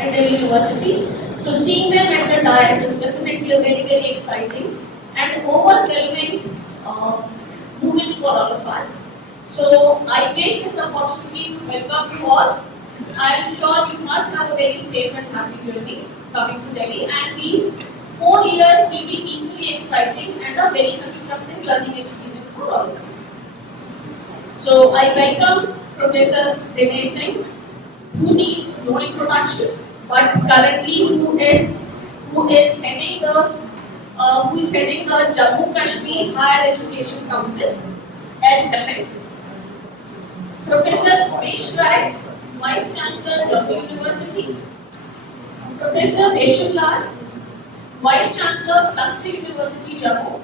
at Delhi University. So seeing them at the dais is definitely a very, very exciting and overwhelming moment for all of us. So I take this opportunity to welcome you all. I am sure you must have a very safe and happy journey coming to Delhi, and these 4 years will be equally exciting and a very constructive learning experience for all of you. So I welcome Professor Dinesh Singh, who needs no introduction, but currently who is heading the Jammu Kashmir Higher Education Council as Sept. Professor Umesh Rai, Vice Chancellor Jammu University. Professor Veshul Lal, Vice Chancellor Cluster University Jammu.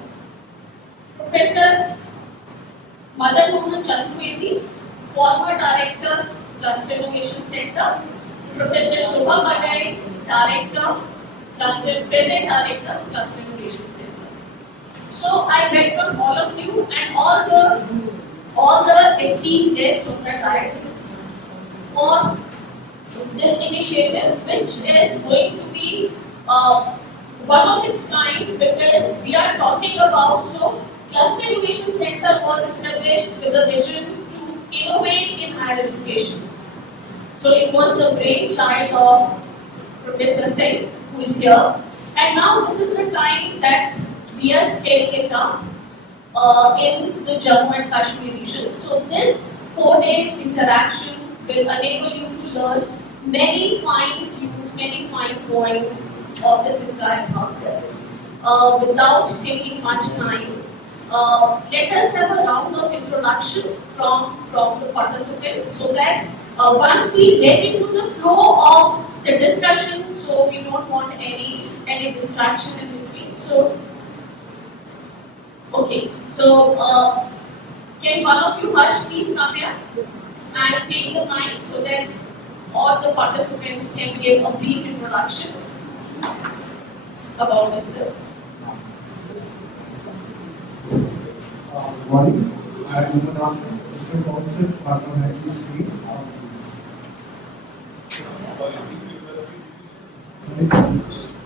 Professor Madan Mohan Chaturvedi, former Director Cluster Innovation Center. Professor Shobha Madai, Present Director Cluster Innovation Center. So I welcome all of you and all the esteemed guests of the dais for this initiative, which is going to be one of its kind, because we are talking about, so Cluster Innovation Center was established with a vision to innovate in higher education. So it was the brainchild of Professor Singh, who is here, and now this is the time that we are scaling it up in the Jammu and Kashmir region. So this 4 days interaction will enable you to learn many fine tunes, many fine points of this entire process. Without taking much time, let us have a round of introduction from the participants, so that once we get into the flow of the discussion, so we don't want any distraction in between. So, okay, so can one of you, Harsh, please come here and take the mic so that all the participants can give a brief introduction about themselves. Good morning. I am Mohammad Asif, Assistant Professor, Department of Natural Studies.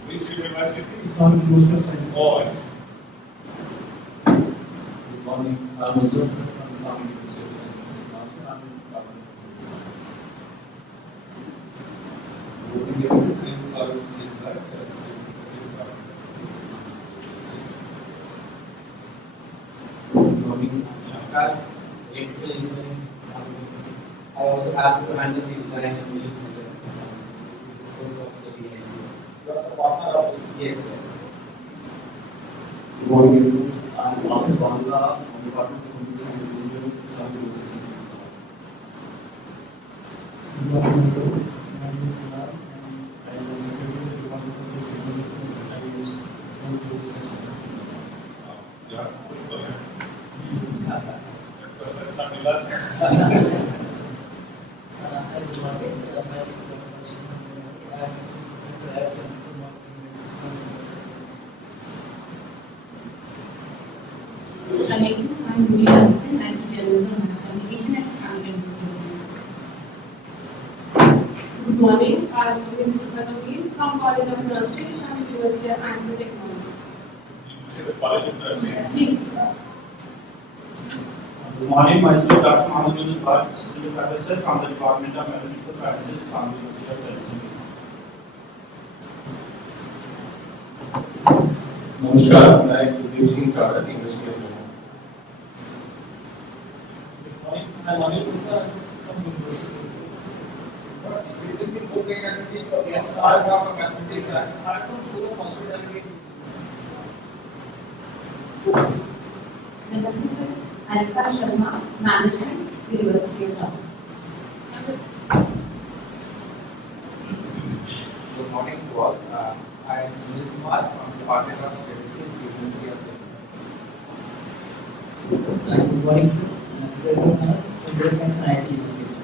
Which university? Islamic University of Science. Oh, Good morning. I'm Azur from Islamic University of Science and Technology. I'm in the Department of Science. good morning. I'm Farooq Singh Bhatt, as Department of Physics, Islamic University of Science. Good morning. I'm Shankar, Electrical Engineering, Islamic University. I also happen to handle the Design and Mission Center at Islamic University, which is the scope of the CIC. You are a partner of this. Yes. Good morning. I'm Asif Bangla from the Department of Computer Science and Engineering, Islamic University. Good morning. My name is Kumar, and I am the Secretary of the Department of Technology and Islamic University of Science. Yeah, go ahead. Hi, good morning. My name is I am Professor S. from Assalamualaikum. I'm Munira Hussain. I teach journalism and mass communication at Islamic University of Science. Good morning. I'm Ms. Mutadawin from College of Nursing, Islamic University of Science and Technology. You say the College of Nursing. Please. Good morning. Myself, Dr. Mohammed Yunus Bhatt, Assistant Professor from the Department of Mathematical Sciences, Islamic University of Science. Namaskar. I am Gurdeep Singh Chadha, University of Jammu. Good morning. I'm Anil Gupta from University. If you think the book activity, yes, stars of mathematics, I from school of hospitality. Professor Alka Sharma, Management, University of Jammu. Good morning to all. I am Sunil Kumar from Department of Statistics, University of Delhi. Good morning, sir. Today we have Computer Science and IT University.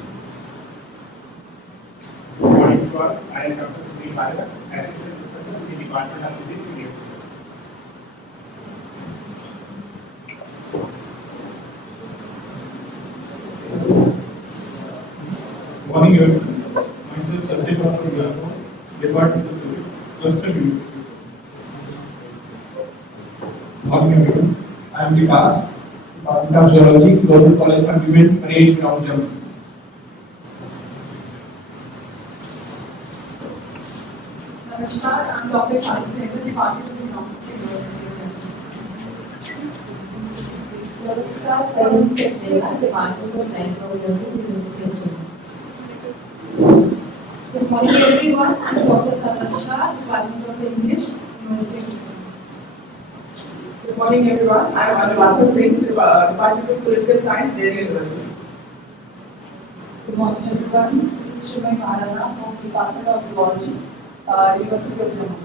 Good morning to all. I am Dr. Sunil Bharat, Assistant Professor in the Department of Physics, University. Good morning, everyone. Myself, Satyapal Singh, Department of Physics, Western University. Morning everyone. I am Vikas, Department of Zoology, Government College Fundament, Parade Ground Jump. Namaskar, I'm Dr. CIC, Department of Economics, University of Namaskar, Parveen Sachdeva, Department of Lifelong Learning, University of Jammu. Good morning everyone, I'm Dr. Satasha, Department of English, University of Jammu. Good morning everyone, I'm Anuradha Singh, Department of Political Science, Delhi University. Good morning everyone, this is Shrimay Marana from Department of Zoology, University of Jammu.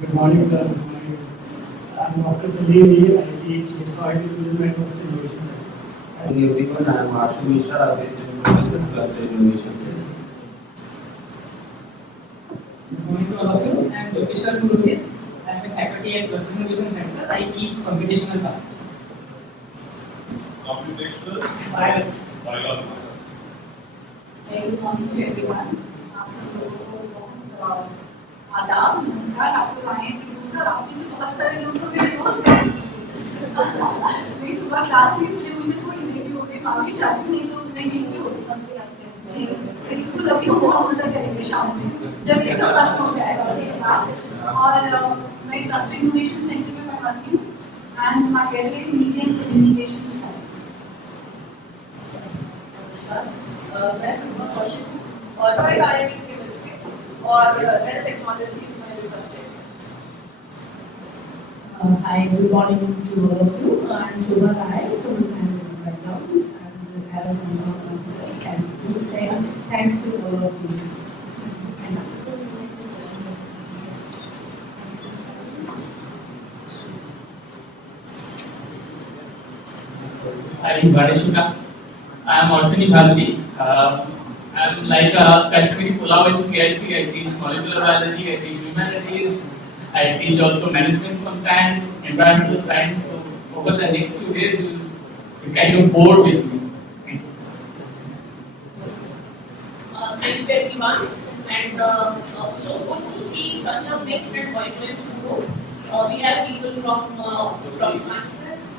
Good morning, sir. Good morning. I'm Dr. Salim. I teach Historical Tourism at Western Innovation Center. Good morning everyone, I am Ashu Mishra, Assistant Professor, Cluster Innovation Center. Good morning to all of you. I am Jokeshwar Purohit. I am a faculty at Cluster Innovation Center. I teach computational biology. Computational Biology. biology. Very good morning to everyone. आप सब लोगों को बहुत आदाब, नमस्कार। आपको आए हैं दोस्त और आप में से बहुत सारे लोग तो मेरे दोस्त हैं। मेरी सुबह क्लास थी इसलिए मुझे थोड़ी देरी हो गई, माफी चाहती हूँ, नहीं तो नहीं होगी। जी, बिल्कुल अभी हम बहुत मजा करेंगे शाम में जब ये सब खत्म हो जाएगा उसके बाद। और मैं क्लस्टर इनोवेशन सेंटर में पढ़ाती हूँ and my area is media and communication studies. मैं सुमा कौशिक हूँ और मैं IIT केमिस्ट्री और nano technology is my research area. Hi, good morning to all of you. I'm Shobha Rai from the Management background and as a counselor. And thanks to all of you. Hi, Gadeshika. I am Arshini Bhalvi. I am like a Kashmiri Pulao in CIC. I teach molecular biology, I teach humanities, I teach also management sometimes, environmental science. So over the next few days, you will be kind of bored with me. Thank you everyone, and so good to see such a mixed and vibrant group. We have people from sciences.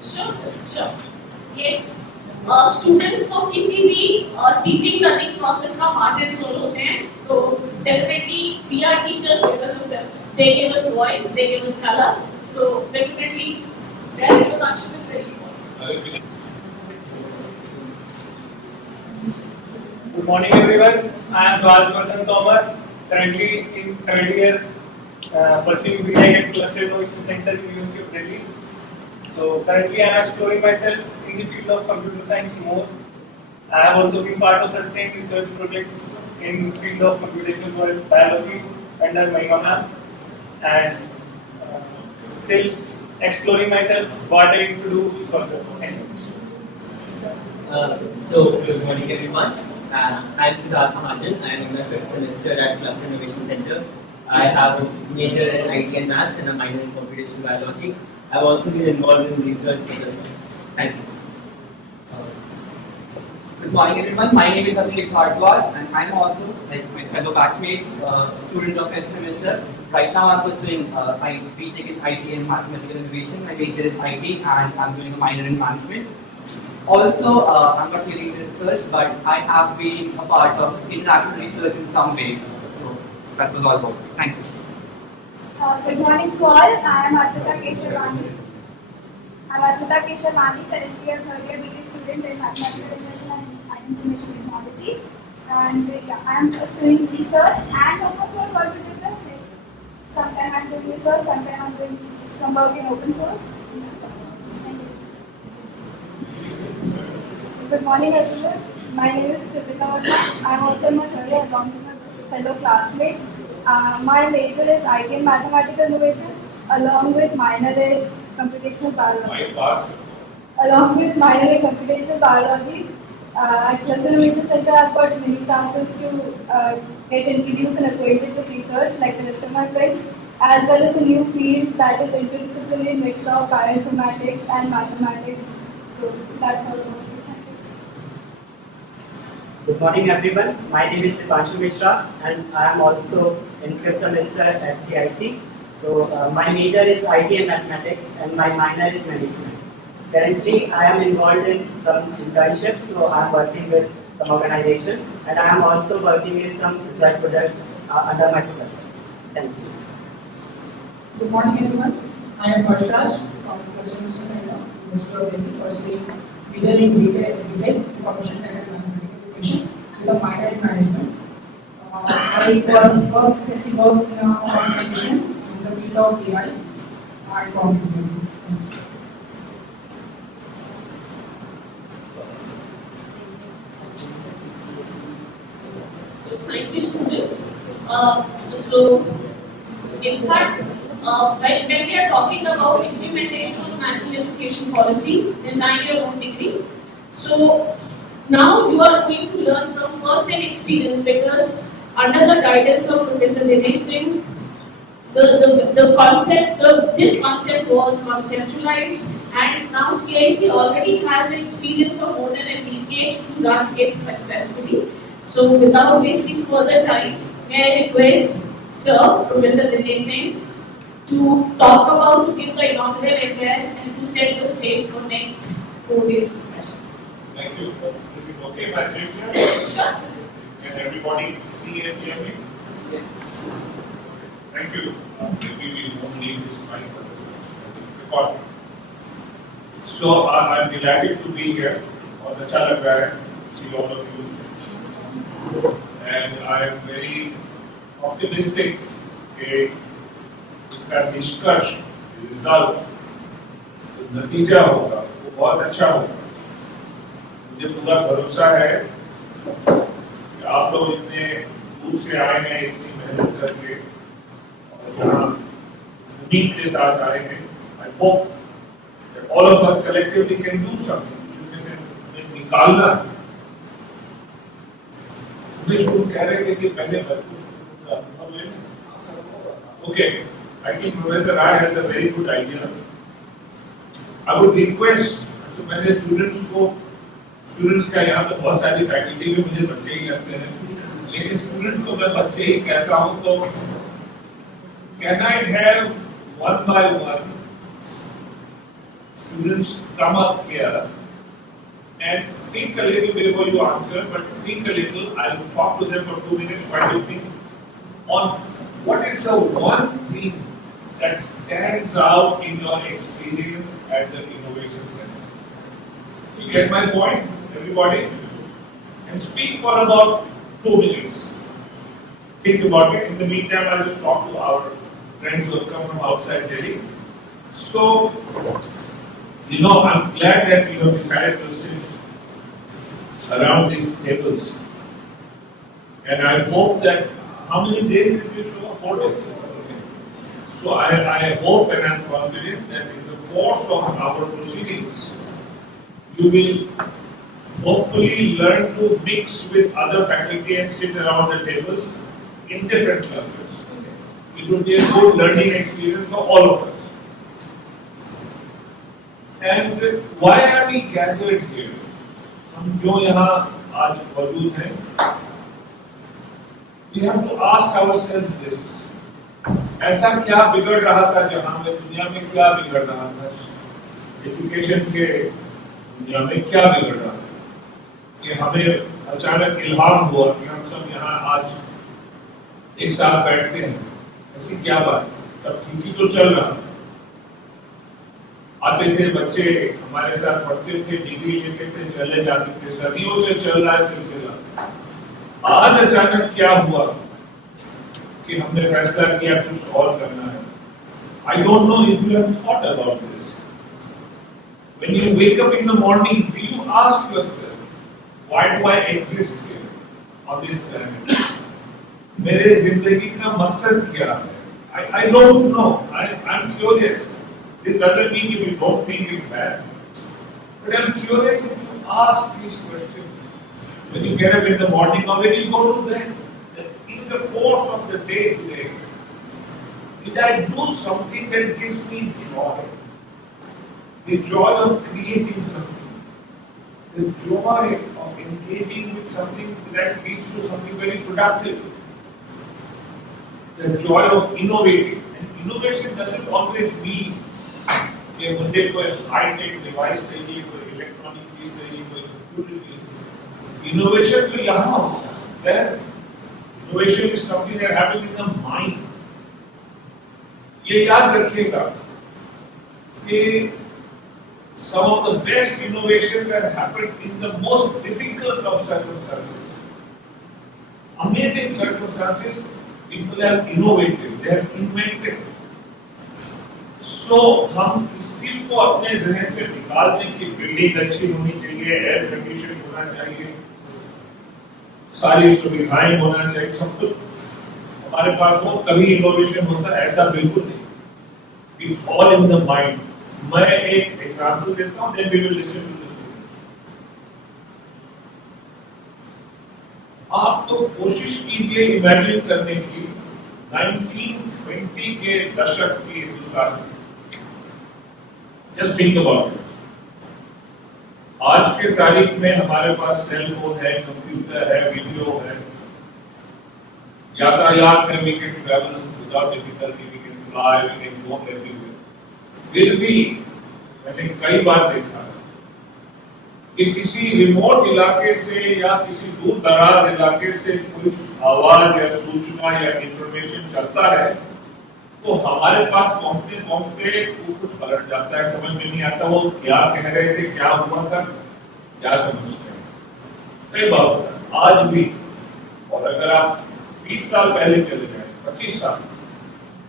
Sure, sir, sure. Yes. Students तो किसी भी teaching learning process का heart and soul होते हैं, तो definitely we are teachers because of them. They gave us voice, they gave us color, so definitely their introduction is very important. Good morning everyone, I am Rajvardhan Tomar, currently in third year pursuing BTech at Cluster Innovation Center, University of Delhi. So currently I am exploring myself in the field of computer science more. I have also been part of certain research projects in the field of computational biology under Mahima ma'am, and still exploring myself what I need to do further. So good morning everyone. I am Siddharth Mahajan. I am in my 5th semester at Cluster Innovation Center. I have a major in IT and Maths and a minor in computational biology. I have also been involved in research centers. Thank you. Good morning everyone, my name is Abhishek Bhardwaj and I am also, like my fellow batchmates, student of 5th semester. Right now I am pursuing BTech in IT and Mathematical Innovation. My major is IT and I am doing a minor in Management. Also, I am not really into research, but I have been a part of international research in some ways. So that was all about it. Thank you. Good morning to all. I am Arpita Keshavani. currently a third year BTech student in Mathematical Innovation and Information Technology. And yeah, I am pursuing research and open source altogether. Sometimes I am doing research, sometimes I am doing some work in open source. Good morning everyone. My name is Kritika Verma. I am also in my third year along with my fellow classmates. My major is IT and Mathematical Innovations along with minor in Computational Biology. At Cluster Innovation Center, I've got many chances to get introduced and acquainted with research like the rest of my friends. as well as a new field that is interdisciplinary mix of bioinformatics and mathematics. So that's all about it. Thank you. Good morning, everyone. My name is Dipanshu Mishra, and I am also in 5th semester at CIC. So, my major is IT and mathematics, and my minor is management. Currently, I am involved in some internships, so I am working with some organizations, and I am also working in some research projects under my professors. Thank you. Good morning, everyone. I am Harshaj from Cluster Innovation Center, University of Delhi, pursuing major in BTech, Information Tech and Mathematical Education, with a minor in management. I recently worked in a organization in the field of AI and computing. So thank you, students. So in fact, when we are talking about implementation of national education policy, design your own degree. So now you are going to learn from first-hand experience, because under the guidance of Professor Dinesh Singh, this concept was conceptualized, and now CIC already has experience of more than a decade to run it successfully. So without wasting further time, may I request Sir Professor Dinesh Singh to give the inaugural address and to set the stage for next 4 days discussion. Thank you. Is it okay if I sit here? Sure. Can everybody see and hear me? Yes. Thank you. Maybe we won't need this mic for the record. So I'm delighted to be here. और अच्छा लग रहा है see all of you. And I am very optimistic कि इसका निष्कर्ष, result, नतीजा होगा वो बहुत अच्छा होगा. मुझे पूरा भरोसा है कि आप लोग इतने दूर से आए हैं, इतनी मेहनत करके और यहाँ उम्मीद के साथ आए हैं. I hope that all of us collectively can do something. जिसमें से हमें निकालना है. मुझे शुरू कह रहे थे कि पहले Okay, I think Professor Rai has a very good idea. I would request, तो मैंने स्टूडेंट्स का यहाँ पे बहुत सारी फैकल्टी में मुझे बच्चे ही लगते हैं, लेकिन स्टूडेंट्स को मैं बच्चे ही कहता हूँ. तो can I have one by one students come up here and think a little before you answer, but think a little. I will talk to them for 2 minutes while you think on what is the one thing that stands out in your experience at the Innovation Center. You get my point, everybody? And speak for about 2 minutes. Think about it. In the meantime, I'll just talk to our friends who have come from outside Delhi. So, I'm glad that you have decided to sit around these tables. And I hope that, how many days is this show? 4 days. Okay. So I hope and I'm confident that in the course of our proceedings, you will hopefully learn to mix with other faculty and sit around the tables in different clusters. It will be a good learning experience for all of us. And why are we gathered here? हम क्यों यहाँ आज मौजूद हैं? We have to ask ourselves this. ऐसा क्या बिगड़ रहा था जहाँ में दुनिया में क्या बिगड़ रहा था? एजुकेशन के दुनिया में क्या बिगड़ रहा था? कि हमें अचानक इल्हाम हुआ कि हम सब यहाँ आज एक साथ बैठते हैं. ऐसी क्या बात? सब ठीक ही तो चल रहा. आते थे बच्चे हमारे साथ पढ़ते थे, डिग्री लेते थे, चले जाते थे, सदियों से चल रहा है सिलसिला. आज अचानक क्या हुआ कि हमने फैसला किया कुछ और करना है? I don't know if you have thought about this. When you wake up in the morning, do you ask yourself, why do I exist here on this planet? मेरे जिंदगी का मकसद क्या है? I don't know. I'm curious. This doesn't mean if you don't think it's bad. But I'm curious if you ask these questions. When you get up in the morning or when you go to bed, in the course of the day today, Did I do something that gives me joy? The joy of creating something, the joy of engaging with something that leads to something very productive, the joy of innovating. And innovation doesn't always mean कि मुझे कोई high-tech device चाहिए, कोई electronic चीज चाहिए, कोई computer चाहिए. Innovation तो यहाँ होता है. Innovation is something that happens in the mind. ये याद रखिएगा कि some of the best innovations have happened in the most difficult of circumstances. Amazing circumstances, people have innovated, they have invented. So हम इस चीज को अपने जहन से निकाल दें कि बिल्डिंग अच्छी होनी चाहिए, एयर कंडीशन होना चाहिए, सारी सुविधाएं होना चाहिए, सब कुछ हमारे पास हो तभी इनोवेशन होता है, ऐसा बिल्कुल नहीं. It's all in the mind. मैं एक एग्जाम्पल देता हूँ, then we will listen to the students. आप तो कोशिश कीजिए इमेजिन करने की 1920 के दशक की हिंदुस्तान की. Just think about it. आज के तारीख में हमारे पास सेल फोन है, कंप्यूटर है, वीडियो है, यातायात है, we can travel without difficulty, we can fly, we can go everywhere. फिर भी मैंने कई बार देखा कि किसी रिमोट इलाके से या किसी दूर दराज इलाके से कोई आवाज या सूचना या इंफॉर्मेशन चलता है तो हमारे पास पहुंचते पहुंचते वो कुछ पलट जाता है, समझ में नहीं आता वो क्या कह रहे थे, क्या हुआ था, क्या समझते हैं. कई बार आज भी, और अगर आप 20 साल पहले चले जाए, 25 साल,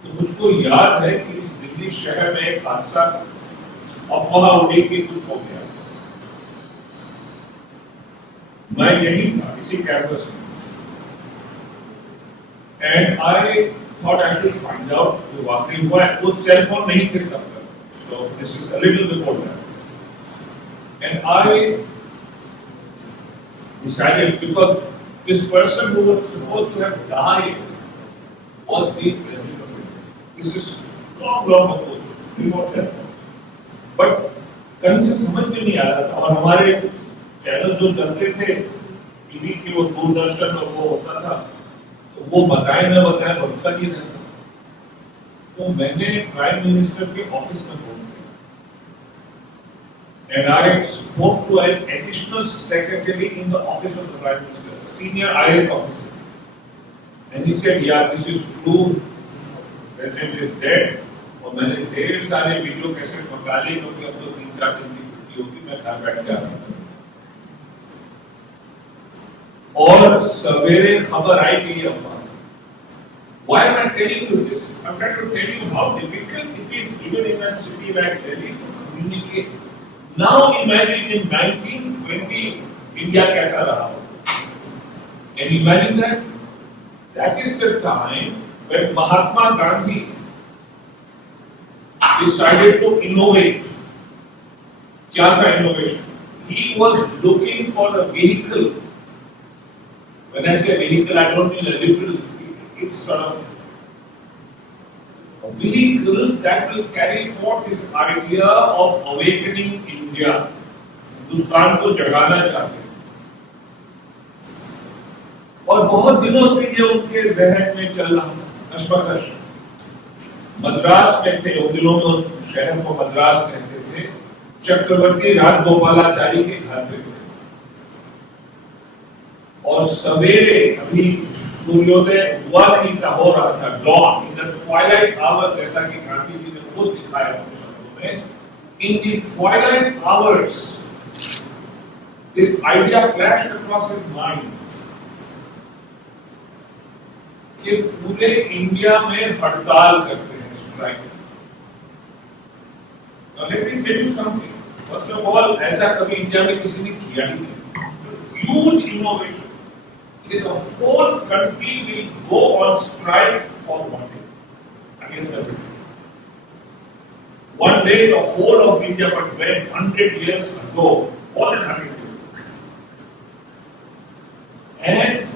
तो मुझको याद है कि इस दिल्ली शहर में एक हादसा अफवाह उड़ी कि कुछ हो गया. मैं यही था इसी कैंपस में, and I thought I should find out कि वाकई हुआ है. उस सेल फोन नहीं थे तब तक, so this is a little before that, and I decided because this person who was supposed to have died was being president of India. This is long ago, remote है. But कहीं से समझ में नहीं आ रहा था, और हमारे चैनल जो चलते थे टीवी के, वो दूरदर्शन और वो होता था, तो वो बताए न बताए भरोसा नहीं रहता. तो मैंने प्राइम मिनिस्टर के ऑफिस में फोन किया, and I spoke to an additional secretary in the office of the prime minister, senior IAS officer. And he said, yeah, this is true, president is dead. और मैंने ढेर सारे video cassette मंगा लिए क्योंकि अब तो 3-4 दिन की छुट्टी होगी, मैं घर बैठ के आ रहा था. और सवेरे खबर आई कि ये अफवाह. Why am I telling you this? I'm trying to tell you how difficult it is even in a city like Delhi to communicate. Now imagine in 1920 India कैसा रहा हो. Can you imagine that? That is the time when Mahatma Gandhi decided to innovate. क्या था innovation? He was looking for a vehicle. When I say vehicle, I don't mean a literal. It's sort of a vehicle that will carry forth his idea of awakening India. Hindustan को जगाना चाहते. और बहुत दिनों से ये उनके जहन में चल रहा था, कश्मकश. मद्रास में थे, उन दिनों में उस शहर को मद्रास कहते थे. चक्रवर्ती राजगोपालाचारी के घर पे थे, और सवेरे अभी सूर्योदय हुआ नहीं था, हो रहा था, dawn, in the twilight hours, जैसा कि गांधी जी ने खुद दिखाया अपने शब्दों में. In the twilight hours, this idea flashed across his mind कि पूरे इंडिया में हड़ताल करते हैं, strike. Let me tell you something. First of all, ऐसा कभी इंडिया में किसी ने किया ही नहीं. Huge innovation. The whole country will go on strike for one day against the British. One day, the whole of India, but when 100 years ago, more than 100 years. And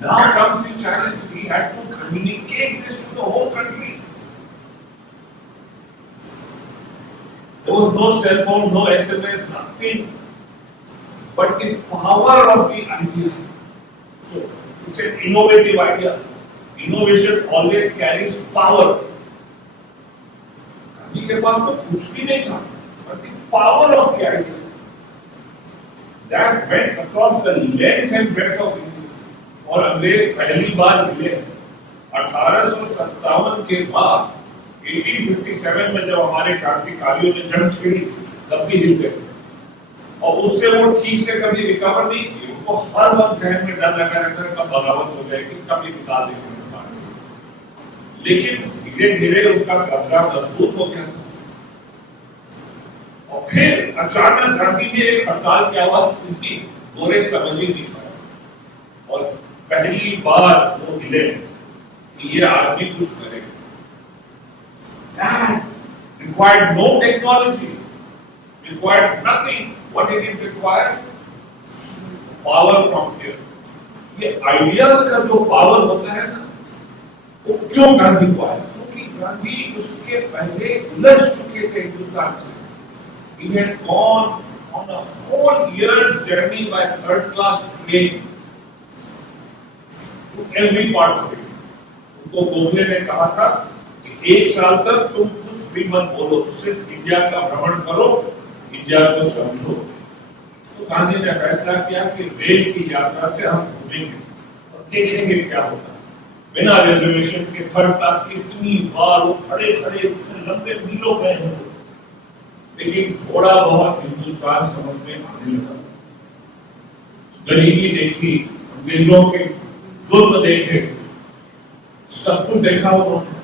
now comes the challenge. We had to communicate this to the whole country. There was no cell phone, no SMS, nothing. But the power of the idea. So it's an innovative idea. Innovation always carries power. Gandhi के पास तो कुछ भी नहीं था, but the power of the idea that went across the length and breadth of India. और अंग्रेज पहली बार मिले 1857 के बाद 1857 में जब हमारे क्रांतिकारियों ने जंग छेड़ी तब भी हिल गए और उससे वो ठीक से कभी रिकवर नहीं किए। उनको हर वक्त जहन में डर लगा रहता है कब बगावत हो जाएगी, कब ये निकाल देंगे। लेकिन धीरे धीरे उनका कब्जा मजबूत हो गया था और फिर अचानक गांधी ने एक हड़ताल की आवाज उनकी गोरे समझ ही नहीं पाया और पहली बार वो मिले कि ये आदमी कुछ करे। That required no technology, required nothing. What did it require? Power from here. ये आइडियाज का जो पावर होता है ना, वो क्यों गांधी को आया? क्योंकि गांधी उसके पहले उलझ चुके थे हिंदुस्तान से। He had gone on a whole year's journey by third class train to every part of it. उनको गोखले ने कहा था कि एक साल तक तुम कुछ भी मत बोलो, सिर्फ इंडिया का भ्रमण करो, इंडिया को समझो। तो गांधी ने फैसला किया कि रेल की यात्रा से हम घूमेंगे और देखेंगे क्या होता है। बिना रिजर्वेशन के थर्ड क्लास कितनी बार वो खड़े खड़े लंबे मीलों गए हैं, लेकिन थोड़ा बहुत हिंदुस्तान समझ में आने लगा। गरीबी देखी, अंग्रेजों के जुल्म देखे, सब कुछ देखा उन्होंने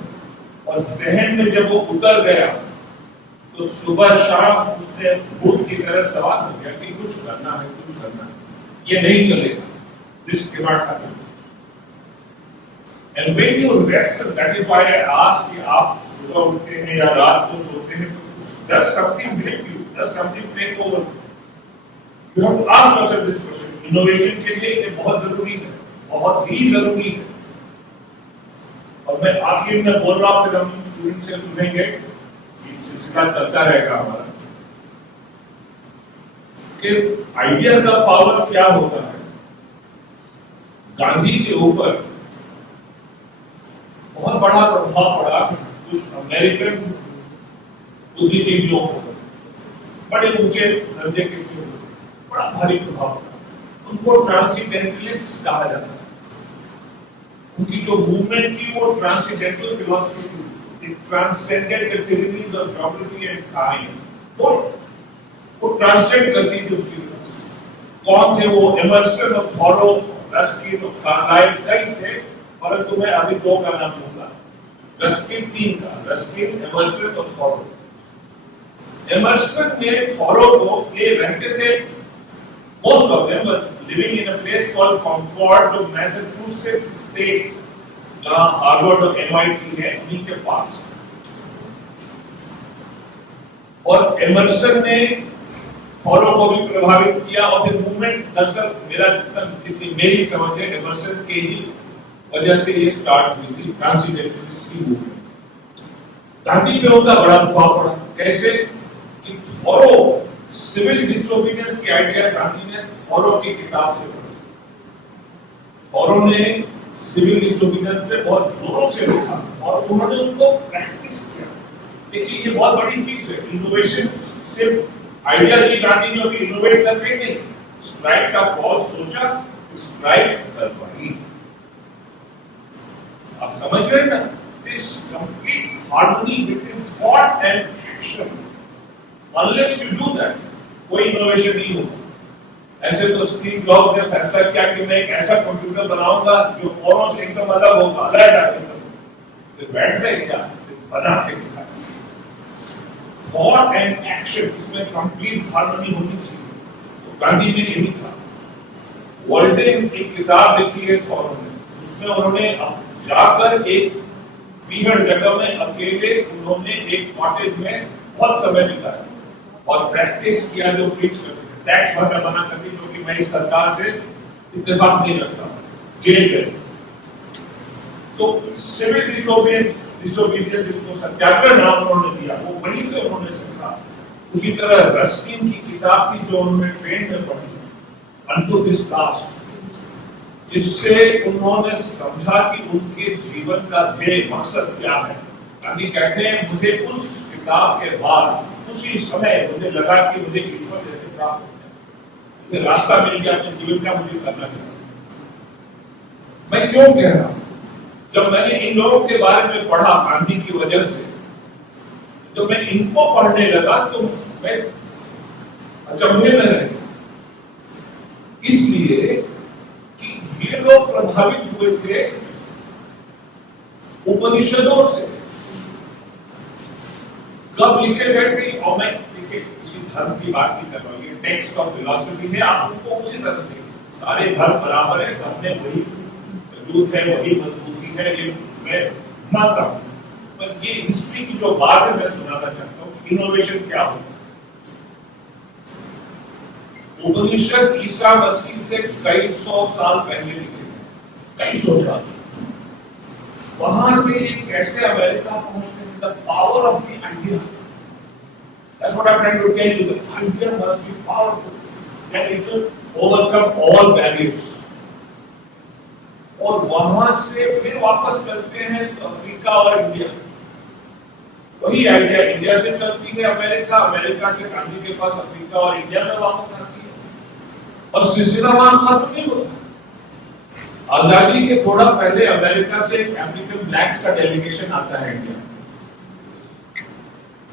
और जहन में जब वो उतर गया तो सुबह शाम उसने भूत की तरह सवाल हो गया कि कुछ करना है, कुछ करना है, ये नहीं चलेगा, रिस्क के बाद करना। And when you wrestle, that is why I asked कि आप सुबह उठते हैं या रात को सोते हैं, does something grip you? Does something take over? You have to ask yourself this question. Innovation के लिए ये बहुत जरूरी है, बहुत ही जरूरी है। और मैं आखिर में बोल रहा हूँ, फिर हम स्टूडेंट से सुनेंगे, ये सिलसिला चलता रहेगा हमारा कि आइडिया का पावर क्या होता है। गांधी के ऊपर बहुत बड़ा प्रभाव पड़ा कुछ अमेरिकन बुद्धिजीवियों को, बड़े ऊंचे दर्जे के थे, बड़ा भारी प्रभाव पड़ा। उनको ट्रांसीडेंटलिस्ट कहा जाता है। उनकी जो मूवमेंट थी वो ट्रांसीडेंटल फिलॉसफी थी, it transcended the theories of geography and time. वो ट्रांसेंड करती थी उनकी फिलॉसफी। कौन थे वो? एमर्सन और थॉरो, रस्किन और कार्लाइल कई थे, परंतु मैं अभी दो का नाम लूंगा, रस्किन तीन का, रस्किन, एमर्सन और थॉरो। एमर्सन ने थॉरो को, ये रहते थे, most of them were living in a place called Concord, जो मैसेच्यूसेट्स स्टेट, जहाँ हार्वर्ड और MIT है, उन्हीं के पास। और एमर्सन ने थॉरो को भी प्रभावित किया और फिर मूवमेंट, दरअसल जितनी मेरी समझ है, एमर्सन के ही वजह से ये स्टार्ट हुई थी ट्रांसीडेंटलिस्ट की मूवमेंट। गांधी पे उनका बड़ा प्रभाव पड़ा। कैसे कि थॉरो, सिविल डिसोबीडियंस की आइडिया गांधी ने थॉरो की किताब से पढ़ी। थॉरो ने सिविल डिसोबीडियंस पे बहुत जोरों से लिखा और उन्होंने उसको प्रैक्टिस किया। देखिए ये बहुत बड़ी चीज है। इनोवेशन सिर्फ आइडिया की गांधी ने अभी इनोवेट करके नहीं, स्ट्राइक का कॉल सोचा, स्ट्राइक करवाई। आप समझ रहे हैं ना? This complete harmony between thought and action. Unless you do that, कोई इनोवेशन नहीं होगा। ऐसे तो स्टीव जॉब्स ने फैसला किया कि मैं एक ऐसा कंप्यूटर बनाऊंगा जो औरों से एकदम अलग होगा, अलग एकदम। तो बैठ गए क्या? बना के दिखाया। थॉट एंड एक्शन, इसमें कंप्लीट हार्मनी होनी चाहिए। तो गांधी में यही था। वोल्टेन एक किताब लिखी है थॉरो ने, उसमें उन्होंने जाकर एक विहड़ जगह में अकेले उन्होंने एक कॉटेज में बहुत समय बिताया और प्रैक्टिस किया जो प्रीच करते थे। टैक्स भरना मना करती, जो कि मैं इस सरकार से इत्तेफाक नहीं रखता, जेल गए। तो सिविल डिसोबीडियंस जिसको सत्याग्रह नाम उन्होंने दिया, वो वहीं से उन्होंने सीखा उसी तरह रस्किन की किताब थी जो उन्होंने ट्रेन में पढ़ी, अनटू दिस लास्ट, जिससे उन्होंने समझा कि उनके जीवन का ध्येय मकसद क्या है। गांधी कहते हैं मुझे उस किताब के बाद उसी समय मुझे लगा कि मुझे ईश्वर जैसे प्राप्त हो गया, मुझे रास्ता मिल गया अपने जीवन का, मुझे करना क्या। मैं क्यों कह रहा हूं, जब मैंने इन लोगों के बारे में पढ़ा गांधी की वजह से, जब मैं इनको पढ़ने लगा तो मैं अचंभे में रह गया, इसलिए कि ये लोग प्रभावित हुए थे उपनिषदों से। कब लिखे गए थे, और मैं देखिए किसी धर्म की बात नहीं कर रहा हूं, ये टेक्स्ट ऑफ फिलॉसफी है, आप उनको उसी तरह देखिए, सारे धर्म बराबर है, सब में वही वजूद है, वही मजबूती है, ये मैं मानता हूं। पर ये हिस्ट्री की जो बात है मैं सुनाना चाहता हूं कि इनोवेशन क्या होता है। उपनिषद ईसा मसीह से कई सौ साल पहले लिखे गए, कई सौ साल। वहां से ये कैसे अमेरिका पहुंचते हैं, the power of the idea, that's what I'm trying to tell you, the idea must be powerful and it will overcome all barriers। और वहां से फिर वापस चलते हैं अफ्रीका और इंडिया, वही आइडिया इंडिया से चलती है अमेरिका, अमेरिका से गांधी के पास अफ्रीका और इंडिया में वापस आती है, और सिलसिला वहां खत्म नहीं होता। आजादी के थोड़ा पहले अमेरिका से एक अफ्रीकन ब्लैक्स का डेलीगेशन आता है इंडिया,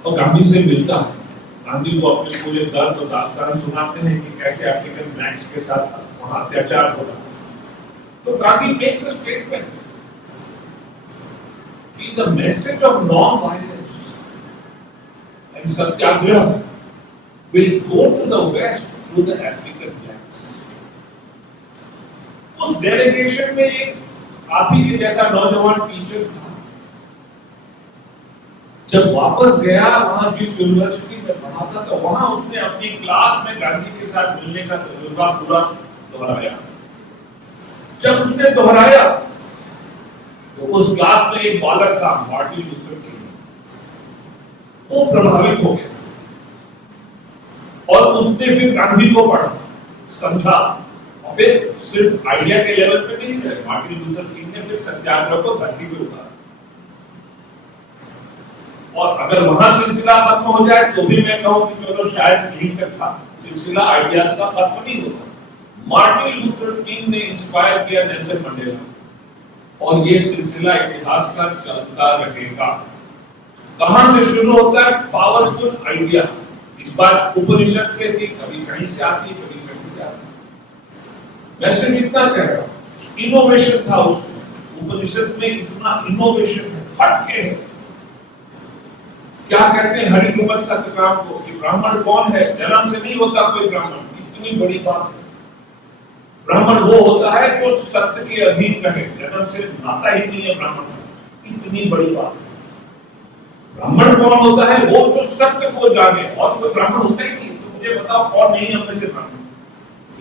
और गांधी से मिलता है। गांधी को अपने पूरे दर्द और दास्तान सुनाते हैं कि कैसे अफ्रीकन ब्लैक्स के साथ वहां अत्याचार हो रहा है। तो गांधी मेक्स अ स्टेटमेंट कि the message of non violence and satyagraha will go to the west through the African blacks. उस डेलीगेशन में एक आप ही के जैसा नौजवान टीचर था, जब वापस गया वहां जिस यूनिवर्सिटी में पढ़ा था, वहां उसने अपनी क्लास में गांधी के साथ मिलने का तजुर्बा पूरा दोहराया। जब उसने दोहराया तो उस क्लास में एक बालक था मार्टिन लूथर किंग, वो प्रभावित हो गया और उसने फिर गांधी को पढ़ा, समझा, और फिर सिर्फ आइडिया के लेवल पे नहीं रहे। मार्टिन लूथर किंग ने फिर सत्याग्रह को धरती पे उतारा, और अगर वहां सिलसिला खत्म हो जाए तो भी मैं कहूं कि चलो शायद यहीं तक था, सिलसिला आइडियाज का खत्म नहीं होता। मार्टिन लूथर किंग ने इंस्पायर किया नेल्सन मंडेला, और ये सिलसिला इतिहास का चलता रहेगा। कहां से शुरू होता है, पावरफुल आइडिया। इस बार उपनिषद से थी, कभी कहीं से आती, कभी कहीं से आती। मैसेज इतना कह रहा हूं, इनोवेशन था उसमें, उपनिषद में इतना इनोवेशन है, हटके है। क्या कहते हैं हरिद्रमत सत्यकाम को कि ब्राह्मण कौन है, जन्म से नहीं होता कोई ब्राह्मण, कितनी बड़ी बात है। ब्राह्मण वो होता है जो सत्य के अधीन रहे, जन्म से नाता ही नहीं है ब्राह्मण, इतनी बड़ी बात है। ब्राह्मण कौन होता है, वो जो सत्य को जाने, और कोई ब्राह्मण होता ही नहीं। तो मुझे बताओ कौन नहीं है अपने से ब्राह्मण,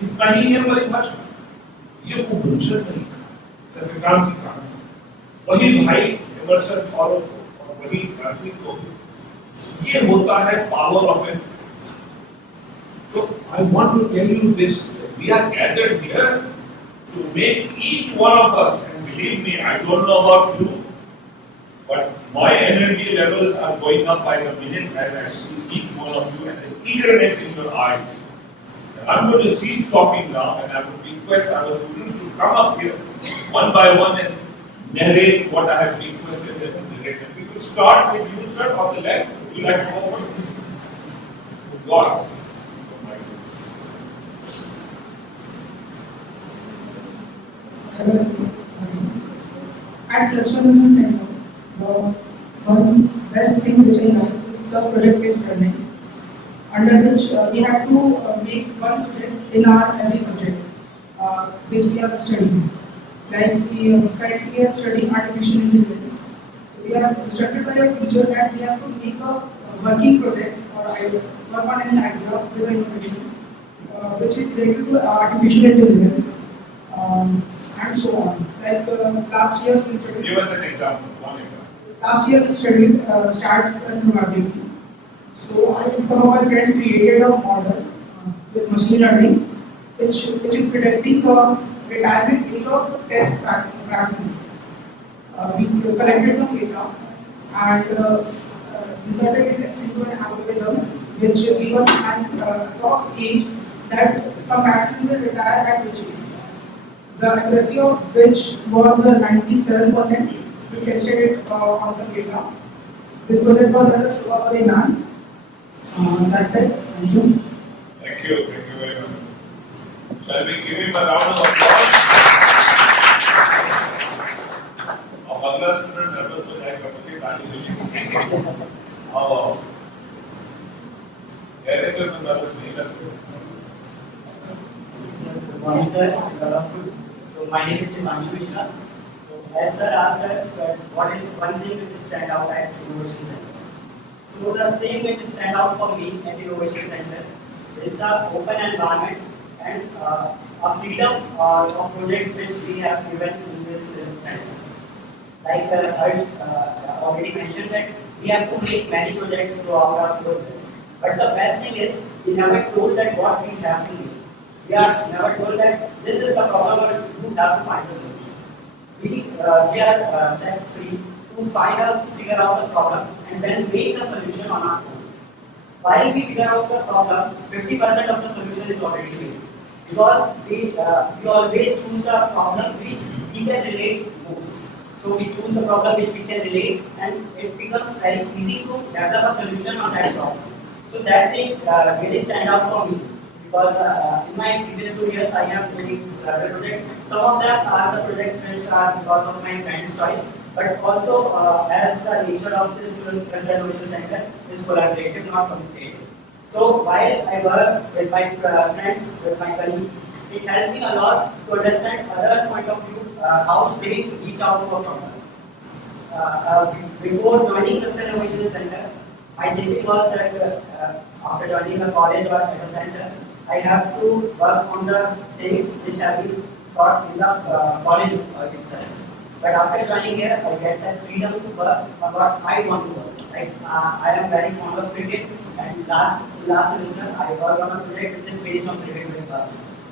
इतना ही है परिभाषा। ये उपनिषद नहीं कहा, सत्यकाम की कहानी। वही भाई एमर्सन फॉलो को और वही गांधी को, ये होता है power of N. So I want to tell you this, we are gathered here to make each one of us, and believe me, I don't know about you, but my energy levels are going up by the minute as I see each one of you and the eagerness in your eyes. And I'm going to cease talking now, and I would request our students to come up here one by one and narrate what I have requested them to narrate. And we could start with you, sir, on the left. Would you like to go forward? God. At Cluster Innovation Center, the one best thing which I like is the project-based learning, under which we have to make one project in our every subject which we are studying. Like currently we are studying artificial intelligence. We are instructed by our teacher that we have to make a working project or work on any idea with an innovation which is related to artificial intelligence. And so on. Like last year we studied. Give us an example, one example. Last year we studied stats and probability. So I and some of my friends created a model with machine learning, which is predicting the retirement age of test vaccines. We collected some data and inserted it into an algorithm which gave us an approx age that some vaccines will retire at which age. The accuracy of which was 97%. We tested it on some data. This project was under Shubha Man. That's it. Thank you. Thank you very much. Shall we give him a round of applause? अब अगला student nervous हो जाएगा मुझे ताली मिली आओ कहने से तो नर्वस नहीं लगते Good morning, sir. So my name is Dipanshu Mishra. So as sir asked us that what is one thing which stand out at Innovation Center. So the thing which stand out for me at Innovation Center is the open environment and a freedom of projects which we have given in this center. Like I already mentioned that we have to make many projects throughout our progress. But the best thing is we never told that what we have to make. We are never told that this is the problem or you have to find a solution. We are set free to figure out the problem and then make a solution on our own. While we figure out the problem, 50% of the solution is already made. Because we always choose the problem which we can relate most. So we choose the problem which we can relate and it becomes very easy to develop a solution on that problem. So that thing really stand out for me. Because in my previous 2 years, I have made several projects. Some of them are the projects which are because of my friend's choice, but also as the nature of this Cluster Innovation Center is collaborative, not competitive. So while I work with my friends, with my colleagues, it helped me a lot to understand others' point of view, how they reach out to a problem. Before joining Cluster Innovation Center, my thinking was that after joining a college or at a center, I have to work on the things which have been taught in the college itself. But after joining here, I get that freedom to work on what I want to work. Like I am very fond of cricket, and last semester I worked on a project which is based on cricket with us.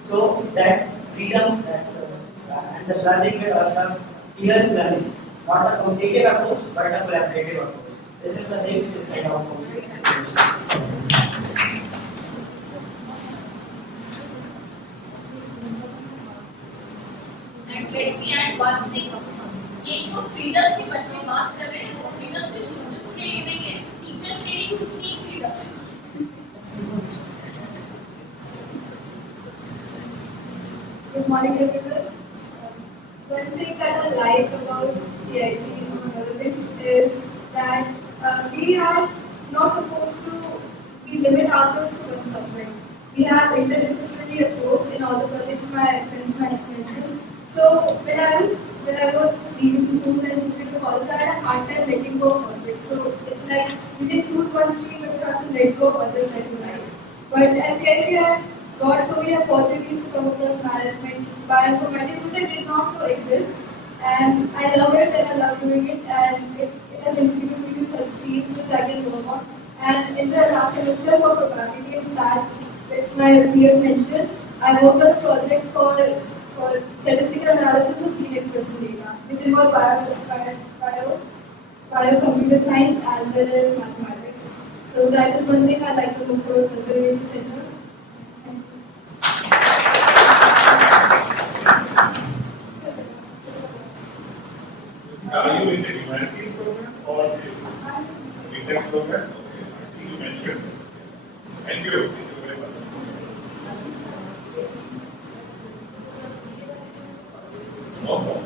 So that freedom, and the learning, the peers learning, not a competitive approach, but a collaborative approach. This is the thing which is kind of for me. And let me add one thing. ये जो freedom की बच्चे बात कर रहे हैं वो freedom से स्टूडेंट्स के लिए नहीं है, टीचर्स के लिए उतनी फ्रीडम है. Good morning, everyone. One thing that I like about CIC among other things is that we are not supposed to limit ourselves to one subject. We have interdisciplinary approach in all the projects my friends mentioned. So when I was leaving school and choosing the college, I had a hard time letting go of subjects. So it's like you can choose one stream, but you have to let go of others that you like. But at CIC, I got so many opportunities to come across management, bioinformatics, which I did not know exist. And I love it and I love doing it, and it has introduced me to such fields which I can work on. And in the last semester for probability and stats, which my peers mentioned, I worked on a project for statistical analysis of gene expression data, which involved biocomputer science as well as mathematics. So that is one thing I like the most about Cluster Innovation Center. Are you in the humanities program or the tech program? Okay, I think you mentioned. Thank you very much. No problem.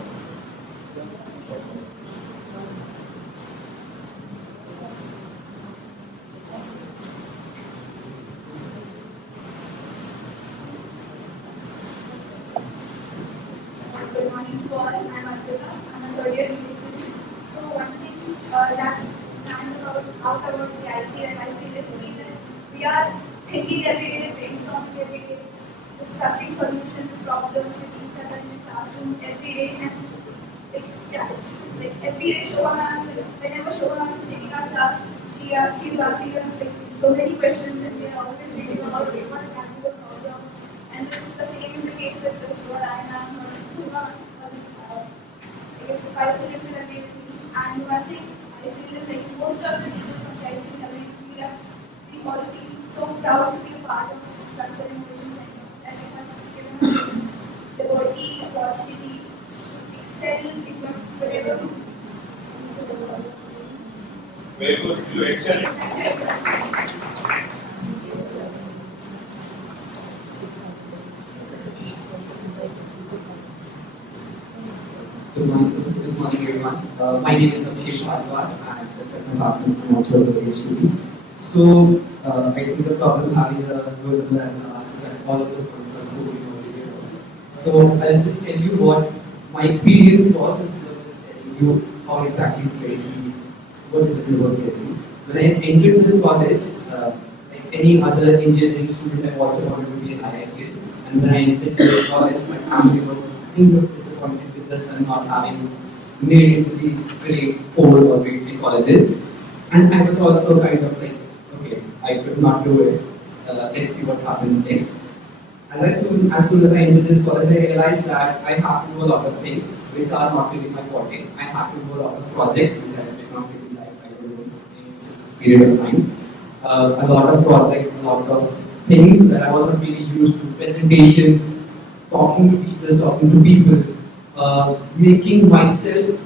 Good morning to all. I'm Arpita. I'm a third year BTech student. So one thing that stands out about CIC and I feel is that we are thinking every day, brainstorming every day, discussing solutions, problems with each other in the classroom every day, and it's like every day Shobha ma'am, whenever Shobha ma'am is taking our class, she is asking us like so many questions and we are always thinking about what can be the problem. And then the same in the case with this, what I am, I guess 5 students in a way with me. And one thing I feel is like most of the people from CIC we all feel so proud to be a part of Cluster Innovation Center, and it has given us such liberty, opportunity to excel in whatever we do. So that's all. Very good. You excellent. Good morning, sir. Good morning, everyone. My name is Sept. I'm just at my bachelor's and also a graduate student. So, I think the problem having a low level at the last is that all of the points are spoken over here. So, I'll just tell you what my experience was instead of just telling you how exactly CIC, what is it about CIC. When I entered this college, like any other engineering student, I also wanted to be an IIT. And when I entered this college, my family was kind of disappointed with the son not having made it to the grade 4 or grade 3 colleges. And I was also kind of like, okay, I could not do it. Let's see what happens next. Soon as I entered this college, I realized that I have to do a lot of things which are not really my forte. I have to do a lot of projects which I did not really like. I don't know in a period of time. A lot of projects, a lot of things that I wasn't really used to. Presentations, talking to teachers, talking to people, making myself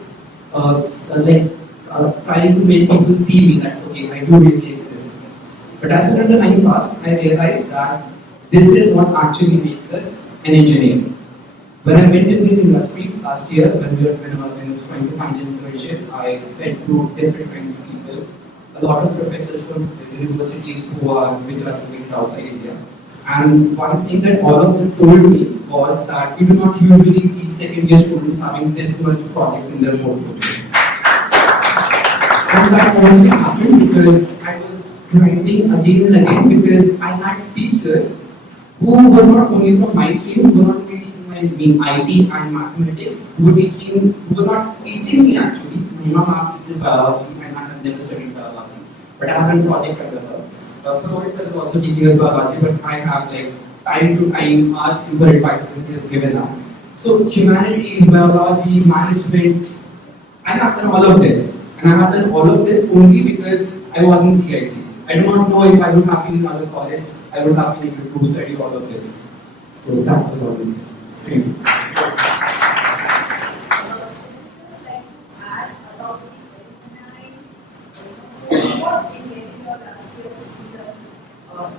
trying to make people see me that okay, I do really exist. But as soon as the time passed, I realized that this is what actually makes us an engineer. When I went in the industry last year, when I was trying to find an internship, I went to different kind of people, a lot of professors from universities which are located outside India. And one thing that all of them told me was that we do not usually see second year students having this much projects in their portfolio. And that only happened because I was grinding again and again because I had teachers who were not only from my stream, who were not only teaching my IT and mathematics, who were not teaching me actually. My mom teaches biology and I have never studied biology. But I have a project under her. Purohit sir is also teaching us biology, but I have like time to time asked him for advice and he has given us. So humanities, biology, management, I have done all of this. And I have done all of this only because I was in CIC. I do not know if I would have been in another college, I would have been able to study all of this. So that was all it is. Thank you.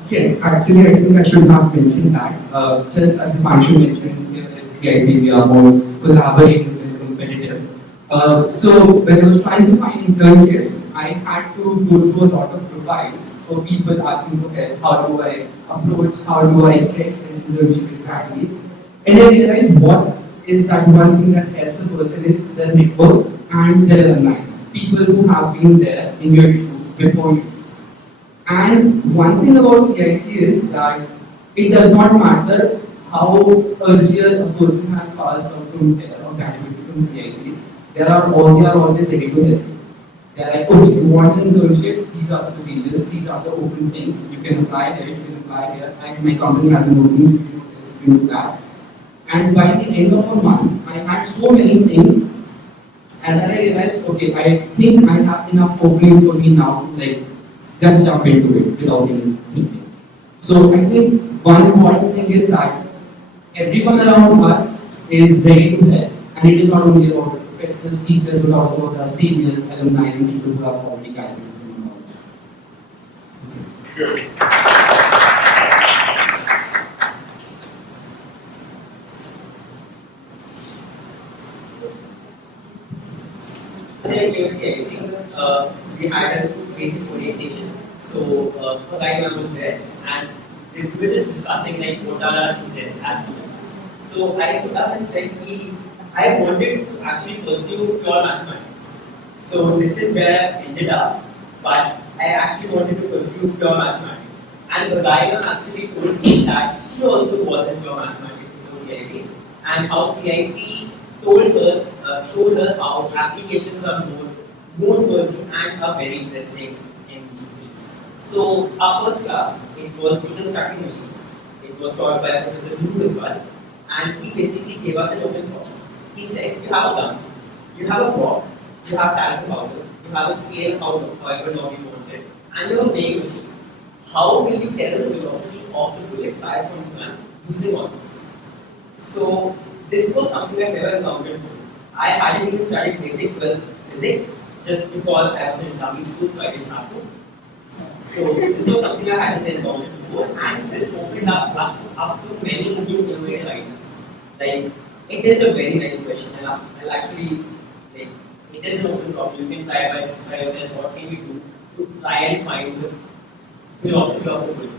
Yes, actually, I think I should have mentioned that. Just as Panshu mentioned, here at CIC, we are more collaborative and competitive. So, when I was trying to find internships, I had to go through a lot of profiles for people asking for help. How do I approach? How do I get an internship exactly? And I realized what is that one thing that helps a person is their network and their alumni. People who have been there in your shoes before you. And one thing about CIC is that it does not matter how earlier a person has passed out from there or graduated from CIC, they are always ready to help. They are like, okay, you want an internship, these are the procedures, these are the open things, you can apply here, you can apply here, and my company has an opening, you can do this, you can do that. And by the end of a month, I had so many things, and then I realized, okay, I think I have enough openings for me now, like, just jump into it without even thinking. So I think one important thing is that everyone around us is ready to help, and it is not only about the professors, teachers, but also about our seniors, alumni, and people who have already graduated from college. Good. CIC, we had a basic orientation. So a guy was there, and we were just discussing like what are our interests as students. So I stood up and said, I wanted to actually pursue pure mathematics. So this is where I ended up, but I actually wanted to pursue pure mathematics. And the guy actually told me that she also was in pure mathematics before CIC, and how CIC told her, showed her how applications are more noteworthy and are very interesting in English. So our first class, it was deconstructing machines. It was taught by Professor Guru as well, and he basically gave us an open problem. He said, you have a gun, you have a prop, you have talcum powder, you have a scale however long you want it, and you have a weighing machine. How will you tell the velocity of the bullet fired from the gun using all this? So this was something I've never encountered before. I hadn't even studied basic physics just because I was in dummy school, so I didn't have to. So this was something I hadn't encountered before, and this opened up us up to many new innovative ideas. Like, it is a very nice question, and I'll actually, like, it is an open problem. You can try by yourself, what can you do to try and find the velocity of the bullet.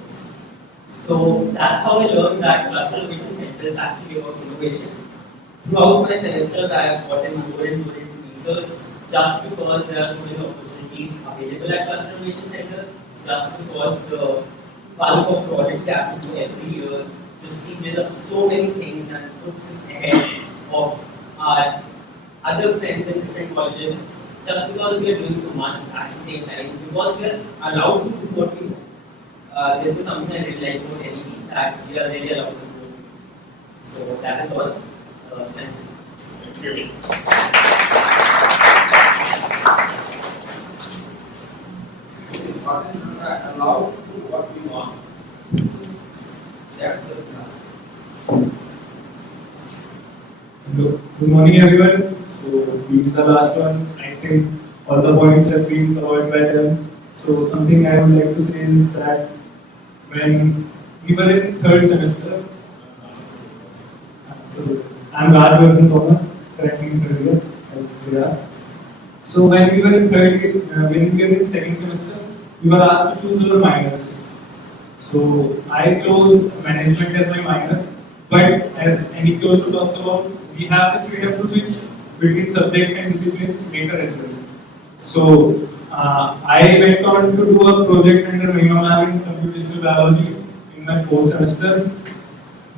So that's how I learned that Cluster Innovation Center is actually about innovation. Throughout my semesters, I have gotten more and more into research just because there are so many opportunities available at Cluster Innovation Center, just because the bulk of projects they have to do every year just teaches us so many things and puts us ahead of our other friends in different colleges just because we are doing so much at the same time, because we are allowed to do what we want. This is something I really like about NED, that we are really allowed to do what we want. So that is all. Thank you. Thank you. It's important to allow to do what we want. That's the class. Good morning, everyone. So, being the last one, I think all the points have been covered by them. So, something I would like to say is that when we were in third semester, so I'm Rajvardhan Thomas, currently in third year, as they are. So, when we were in when we were in second semester, we were asked to choose our minors. So, I chose management as my minor. But as NEP also talks about, we have the freedom to switch between subjects and disciplines later as well. So I went on to do a project under Mahima Ma'am in computational biology in my fourth semester.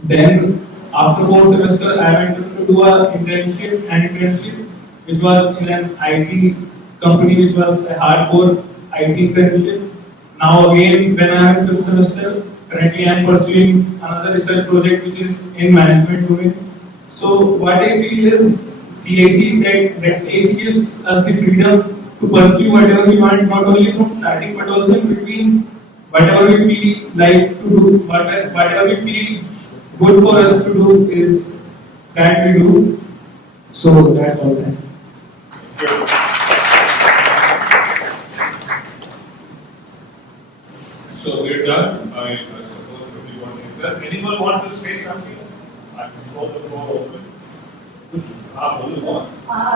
Then after fourth semester, I went on to do an internship, which was in an IT company, which was a hardcore IT internship. Now again, when I am in fifth semester, currently I am pursuing another research project which is in management domain. So what I feel is CIC, that CIC gives us the freedom to pursue whatever we want, not only from starting but also in between, whatever we feel like to do, whatever we feel good for us to do is that we do. So that's all that. So we're done. I suppose everyone is done. Anyone want to say something? I can throw the floor open. Which I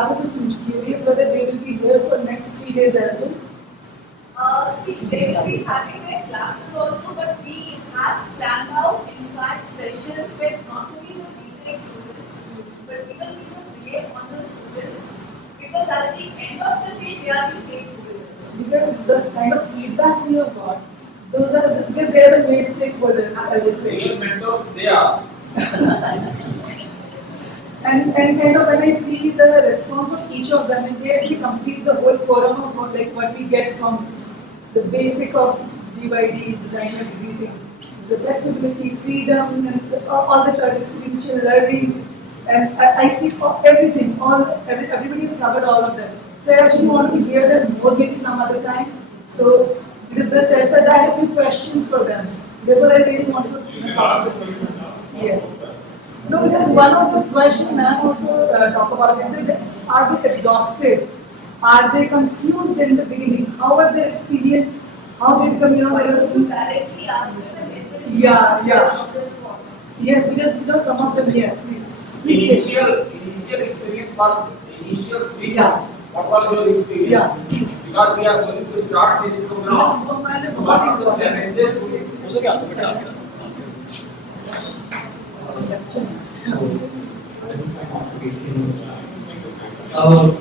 was just curious whether they will be here for next 3 days as well. See, they will be having their classes also, but we have planned out, in fact, sessions with not only the BTech students, but even with the BA honors students, because at the end of the day, they are the stakeholders. Because the kind of feedback we have got, those are because they are the main stakeholders, I would say. Real mentors, they are. And kind of when I see the response of each of them, and they actually complete the whole quorum of what we get from the basic of DYD, design and everything. The flexibility, freedom, and all the choice, experiential learning, and I see everything, everybody has covered all of them. So I actually want to hear them more maybe some other time. So with that said, I have a few questions for them. Therefore, I really want to. Yeah. No, because one of the questions ma'am also talk about is that are they exhausted? Are they confused in the beginning? How are their experience? How did come, Directly ask them. Yeah. Yes, because some of them, yes, please. Initial experience for initial feedback. What was your experience? Yeah. Because we are going to start this program. What are the challenges?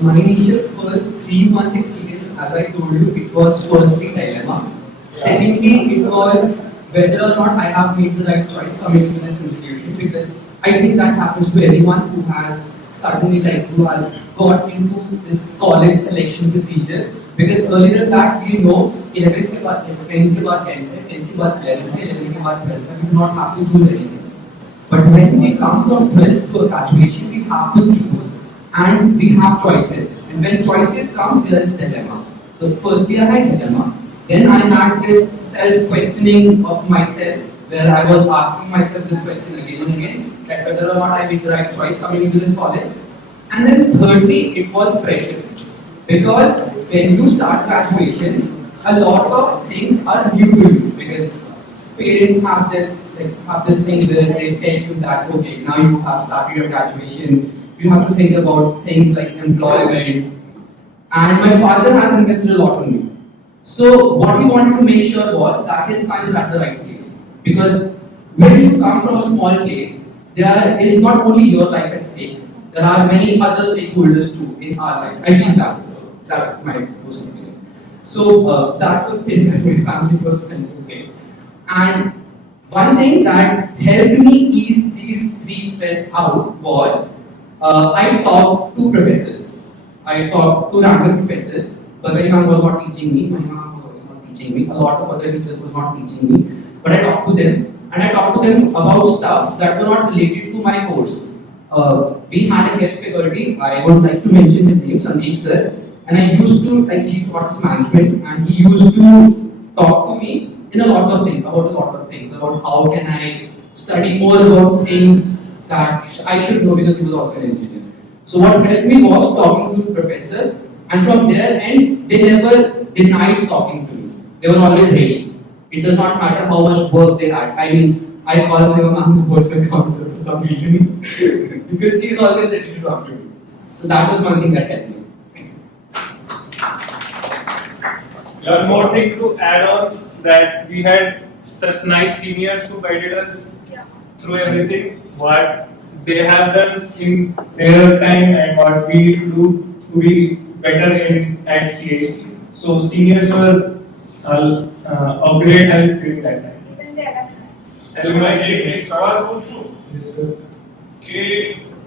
My initial first 3-month experience, as I told you, it was firstly dilemma. Secondly, it was whether or not I have made the right choice coming to this institution, because I think that happens to anyone who has suddenly who has got into this college selection procedure, Because earlier than that, we know 11th के बाद 10th के बाद 10th है, 10th के बाद 11th है, 11th के बाद 12th है. We do not have to choose anything. But when we come from 12th to a graduation, we have to choose, and we have choices. And when choices come, there is dilemma. So firstly, I had dilemma. Then I had this self-questioning of myself, where I was asking myself this question again and again, that whether or not I made the right choice coming into this college. And then thirdly, it was pressure. Because when you start graduation, a lot of things are new to you. Because parents have this thing where they tell you that, okay, now you have started your graduation, you have to think about things like employment. And my father has invested a lot on me. So what he wanted to make sure was that his son is at the right place. Because when you come from a small place, there is not only your life at stake, there are many other stakeholders too in our lives. I feel that. That's my personal opinion. So that was thing that my family was trying to say. And one thing that helped me ease these three stress out was I talked to professors. I talked to random professors. Bagari ma'am was not teaching me. My mom was also not teaching me. A lot of other teachers was not teaching me. But I talked to them. And I talked to them about stuff that were not related to my course. We had a guest faculty. I would like to mention his name, Sandeep sir. And I used to, he taught management, and he used to talk to me in a lot of things, about how can I study more about things that I should know, because he was also an engineer. So what helped me was talking to professors, and from their end, they never denied talking to me. They were always ready. It does not matter how much work they had. I mean, I call my mom the personal counselor for some reason because she's always ready to talk to me. So that was one thing that helped me. One more thing to add on, that we had such nice seniors who guided us through everything, what they have done in their time and what we need to do to be better at CIC. So seniors were of great help during that time. Even the alumni. मैं एक सवाल पूछूं कि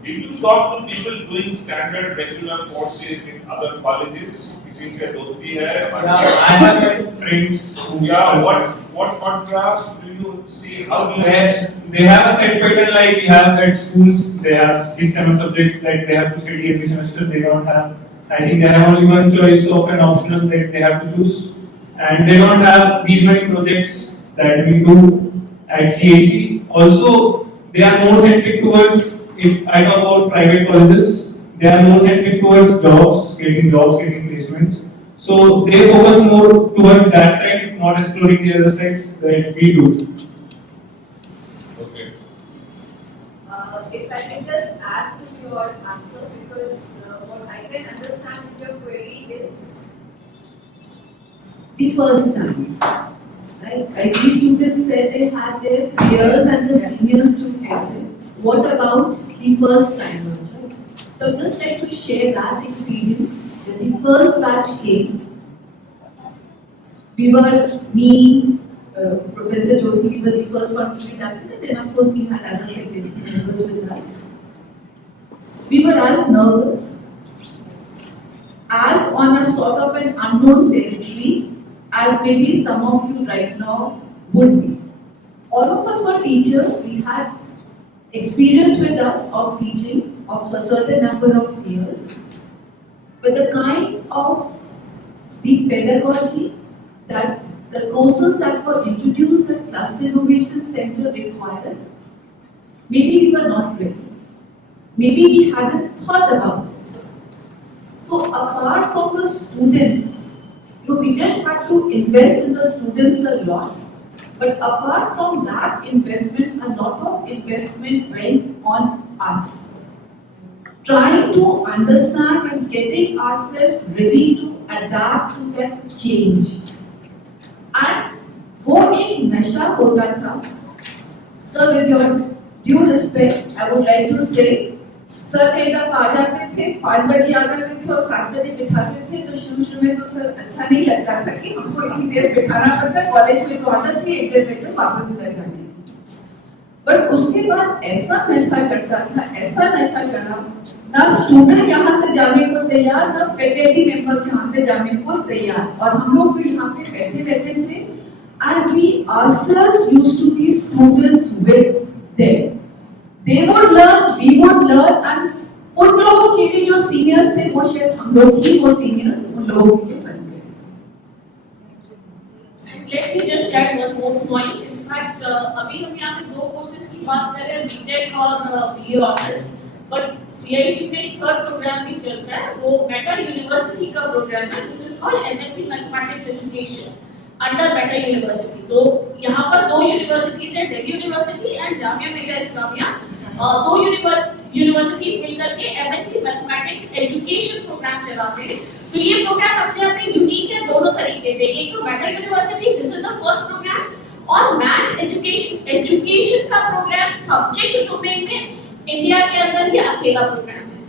did you talk to people doing standard regular courses in other colleges? किसी से दोस्ती है? I have my friends who what contrast do you see? How do you they have a set pattern like we have at schools. They have 6-7 subjects that they have to study every semester. They don't have. I think they have only one choice of an optional that they have to choose, and they don't have these many projects that we do at CIC. Also, they are more centric towards, if I talk about private colleges, they are more centric towards getting placements. So they focus more towards that side, not exploring the other sides that we do. Okay. If I can just add to your answer, because what I can understand in your query is the first time. Right? Like these students said they had their peers and the seniors to help them. What about the first timers? Right? So I'd just like to share that experience. When the first batch came, we were, me, Professor Jyoti, we were the first one to be done, and then of course we had other faculty members with us. We were as nervous, as on a sort of an unknown territory, as maybe some of you right now would be. All of us were teachers, we had experience with us of teaching of a certain number of years, but the kind of the pedagogy that the courses that were introduced at Cluster Innovation Center required, maybe we were not ready. Maybe we hadn't thought about it. So apart from the students, we didn't have to invest in the students a lot, but apart from that investment, a lot of investment went on us. Trying to understand and getting ourselves ready to adapt to that change. And वो एक नशा होता था. Sir, with your due respect, I would like to say, sir कई दफा आ जाते थे, 5 बजे आ जाते थे और 7 बजे बिठाते थे, तो शुरू में तो सर अच्छा नहीं लगता था कि हमको इतनी देर बिठाना पड़ता. कॉलेज में तो आदत थी 1-1.5 बजे वापस घर जाने. बट उसके बाद ऐसा नशा चढ़ता था, ऐसा नशा चढ़ा, ना स्टूडेंट यहाँ से जाने को तैयार, ना फैकल्टी मेंबर्स यहाँ से जाने को तैयार, और हम लोग फिर यहाँ पे बैठे रहते थे and we ourselves used to be students with them. They would learn, we would learn, and उन लोगों के लिए जो सीनियर्स थे वो शायद हम लोग ही वो सीनियर्स उन लोगों के लिए बन गए। Let me just add one more point. In fact, अभी हम यहाँ पे दो कोर्सेज की बात कर रहे हैं, बीटेक और बीए ऑनर्स, बट CIC में एक थर्ड प्रोग्राम भी चलता है, वो मेटा यूनिवर्सिटी का प्रोग्राम है। This is called MSc mathematics education under Meta university. तो यहाँ पर दो यूनिवर्सिटीज है, दिल्ली यूनिवर्सिटी एंड जामिया मिलिया इस्लामिया। दो यूनिवर्सिटीज मिलकर के MSc मैथमेटिक्स एजुकेशन प्रोग्राम चलाते हैं। तो ये प्रोग्राम अपने आप में यूनिक है दोनों तरीके से। एक तो meta university, this is the first program, और मैथ एजुकेशन का प्रोग्राम सब्जेक्ट डोमेन में इंडिया के अंदर ये अकेला प्रोग्राम है।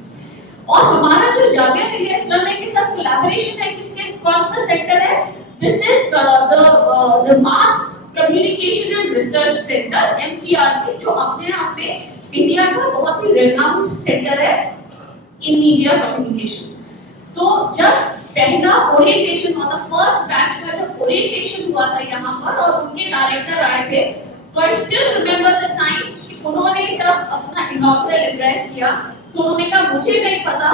और हमारा जो जामिया मिलिया इस्लामिया के साथ कोलैबोरेशन है, किसके कौन सा सेक्टर है, this is the mass communication and research centre MCRC, जो अपने आप में इंडिया का बहुत ही रेनाउंड सेंटर है इन मीडिया कम्युनिकेशन। तो जब पहला ओरिएंटेशन हुआ था, फर्स्ट बैच का जब ओरिएंटेशन हुआ था यहाँ पर और उनके डायरेक्टर आए थे, तो I still remember the time कि उन्होंने जब अपना इनॉग्रल एड्रेस किया तो उन्होंने कहा मुझे नहीं पता,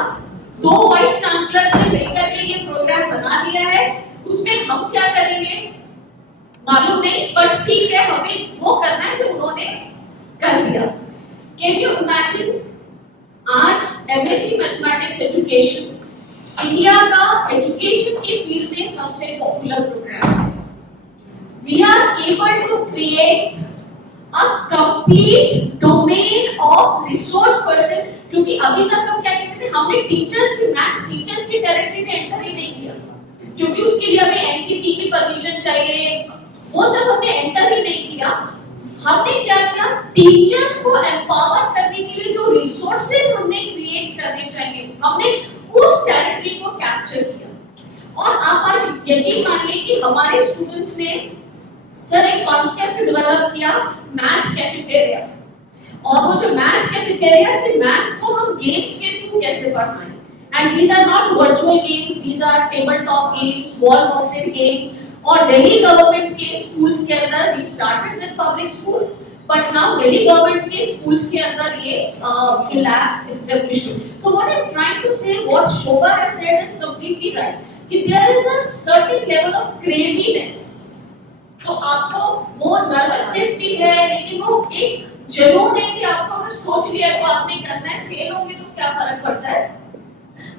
दो वाइस चांसलर्स ने मिलकर के ये प्रोग्राम बना दिया है, उसमें हम क्या करेंगे मालूम नहीं, बट ठीक है हमें वो करना है जो उन्होंने कर दिया। कैन यू इमेजिन, आज MSc मैथमेटिक्स एजुकेशन इंडिया का एजुकेशन के फील्ड में सबसे पॉपुलर प्रोग्राम है। We are able to create a complete domain of resource person, क्योंकि अभी तक हम क्या कहते थे, हमने टीचर्स की मैथ्स टीचर्स की टेरिटरी में एंटर ही नहीं किया, क्योंकि उसके लिए हमें NCT की परमिशन चाहिए, वो सब हमने एंटर ही नहीं किया। हमने क्या किया, टीचर्स को एम्पावर करने के लिए जो रिसोर्सेज हमने क्रिएट करने चाहिए, हमने उस टेरिटरी को कैप्चर किया। और आप आज यकीन मानिए कि हमारे स्टूडेंट्स ने सर एक कॉन्सेप्ट डेवलप किया, मैथ्स कैफेटेरिया, और वो जो मैथ्स कैफेटेरिया थे, मैथ्स को हम गेम्स के थ्रू कैसे पढ़ाएं। And these are not virtual games, these are tabletop games, wall mounted games। और दिल्ली गवर्नमेंट के स्कूल्स के अंदर we started with public schools, but now Delhi government के स्कूल्स के अंदर ये जो labs established। So what I'm trying to say, what Shobha has said is completely right, कि there is a certain level of craziness। तो आपको वो nervousness भी है, लेकिन वो एक जुनून है कि आपको अगर सोच लिया तो आपने करना है, फेल होंगे तो क्या फर्क पड़ता है।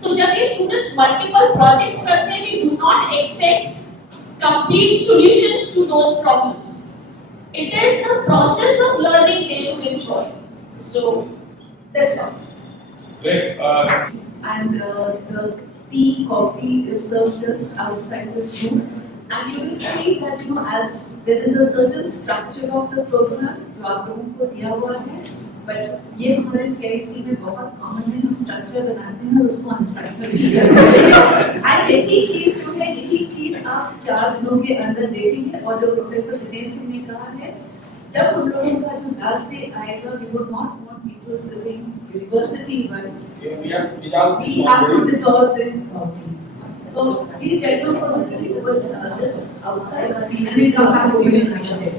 तो जब ये स्टूडेंट्स मल्टीपल प्रोजेक्ट्स करते हैं, we do not expect complete solutions to those problems. It is the process of learning they should enjoy. So that's all. Great. And the tea, coffee is served just outside this room, and you will see that as there is a certain structure of the program जो आप लोगों को दिया हुआ है, but ये हमारे CIC में बहुत कॉमन है, हम स्ट्रक्चर बनाते हैं और उसको अनस्ट्रक्चर भी करते हैं। और यही चीज जो है, यही चीज आप 4 दिनों के अंदर देखेंगे। और जो प्रोफेसर दिनेश सिंह ने कहा है, जब हम लोगों का जो लास्ट डे आएगा, we would not want people sitting university wise, we have to dissolve these boundaries. So please welcome for the tea with just outside, and we'll come back over the next day.